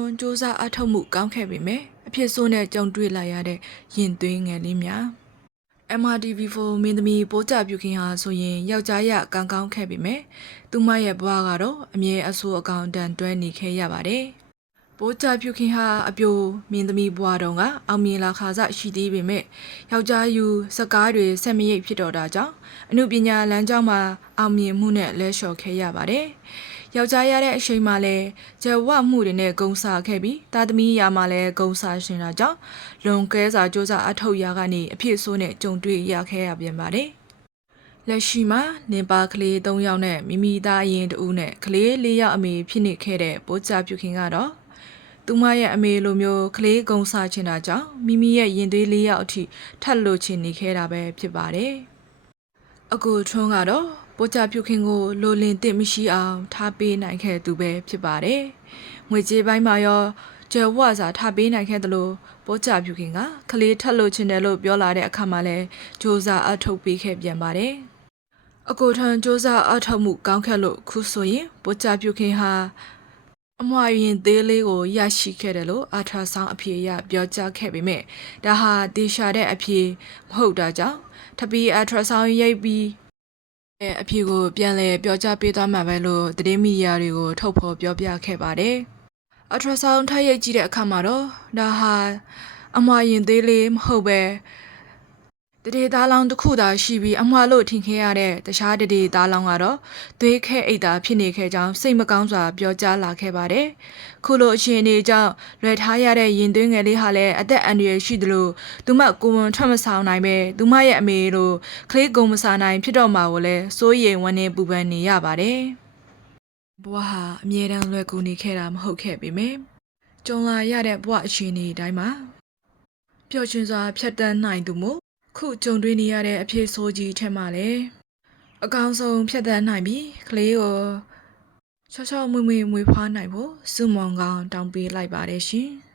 ွန်စူးစမ်းအထောက်မှုကောင်းခဲ့ပေမဲ့အဖြစ်ဆိုးနဲ့ကြုံတွေ့လာရတဲ့ရင်သွေးငယ်လေးများ MRTV4 မင်းသမီးပိုးကြပြုခင်ဟာဆိုရင်ယောက်ျားရကောင်းကောင်းခဲ့ပေမဲ့သူမရဲ့ဘဝကတော့အမြဲအဆိုးအကောင်တန်တွဲနေခဲ့ရပါတယ်။ပိုးကြပြုခင်ဟာအပြိုမင်းသမီးဘဝတုန်းကအောင်မြင်လာခါစရှိသေးပေမဲ့ယောက်ျားယူစကားတွေဆက်မရိပ်ဖြစ်တော်တာကြောင့်အမှုပညာလမ်းကြောင်းမှာအောင်မြင်မှုနဲ့လဲလျှော်ခဲ့ရပါတယ်။ ယောက်ျားရတဲ့အချိန်မှလည်းကျယ်ဝမှုတွေနဲ့ဂုံစားခဲ့ပြီးတာသမီရာမှလည်းဂုံစားရှင်တာကြောင့်လွန်ကဲစာစ조사အထောက်ရာကနေအဖြစ်ဆိုးနဲ့ကြုံတွေ့ရခဲ့ရပြန်ပါတယ်။လက်ရှိမှာနင်ပါကလေး၃ယောက်နဲ့မိမိသားအရင်တူနဲ့ကလေး၄ယောက်အမေဖြစ်နေခဲ့တဲ့ပိုးကြပြုခင်ကတော့သူမရဲ့အမေလိုမျိုးကလေးကုံစားချင်တာကြောင့်မိမိရဲ့ရင်သွေးလေးယောက်အထိထပ်လို့ချင်နေခဲ့တာပဲဖြစ်ပါတယ်။အကိုထွန်းကတော့ ပိုးကြပြုခင်ကိုလိုလင်တစ်မရှိအောင်ထားပေးနိုင်ခဲ့သူပဲဖြစ်ပါတယ်။ငွေကြေးပိုင်းမှာရောကျယ်ဝစာထားပေးနိုင်ခဲ့တယ်လို့ပိုးကြပြုခင်ကကလေးထပ်လို့ချင်တယ်လို့ပြောလာတဲ့အခါမှာလဲစ조사အထုတ်ပေးခဲ့ပြန်ပါတယ်။အကိုထံစ조사အထုတ်မှုကောင်းခဲ့လို့ခုဆိုရင်ပိုးကြပြုခင်ဟာအမွာရင်သေးလေးကိုရရှိခဲ့တယ်လို့အာထရာဆောင်းအဖြေရပြောကြားခဲ့ပေမဲ့ဒါဟာတေရှာတဲ့အဖြေမဟုတ်တာကြောင့်ထပ်ပြီးအာထရာဆောင်းရိပ်ပြီး အဖြေကိုပြန်လည်ပြောကြားပေးသွားမှာပဲလို့သတင်းမီဒီယာတွေကိုထုတ်ဖော်ပြောပြခဲ့ပါတယ်။ ultrasound ထိုက်ရိုက်ကြည့်တဲ့အခါမှာတော့ဒါဟာအမွာရင်သေးလေးမဟုတ်ပဲ တရေသားလောင်းတစ်ခုသာရှိပြီးအမွာလို့ထင်ခဲ့ရတဲ့တခြားတရေသားလောင်းကတော့သွေးခဲအိတ်သာဖြစ်နေခဲ့ကြောင်းစိတ်မကောင်းစွာပြောကြားလာခဲ့ပါတယ်။ခုလိုအခြေအနေကြောင့်လွယ်ထားရတဲ့ရင်သွေးငယ်လေးဟာလည်းအသက်အန္တရာယ်ရှိသလိုသူမကိုယ်ဝန်ထွက်မဆောင်နိုင်ပဲသူမရဲ့အမေတို့ကလေးကုံမစားနိုင်ဖြစ်တော့မှာကိုလည်းစိုးရိမ်ဝမ်းနည်းပူပန်နေရပါတယ်။ဘဝဟာအမြဲတမ်းလွယ်ကူနေခဲ့တာမဟုတ်ခဲ့ပေမဲ့ကြုံလာရတဲ့ဘဝအခြေအနေတိုင်းမှာပျော်ရွှင်စွာဖြတ်တန်းနိုင်သူမို့ ခုကြုံတွေ့နေရတဲ့အဖြစ်ဆိုးကြီးထက်မှလည်းအကောင်းဆုံးဖြတ်တန်းနိုင်ပြီးကလေးကိုချောချောမွေ့မွေ့မွေးဖွားနိုင်ဖို့စုမုံကောင်းတောင်းပေးလိုက်ပါတယ်ရှင်။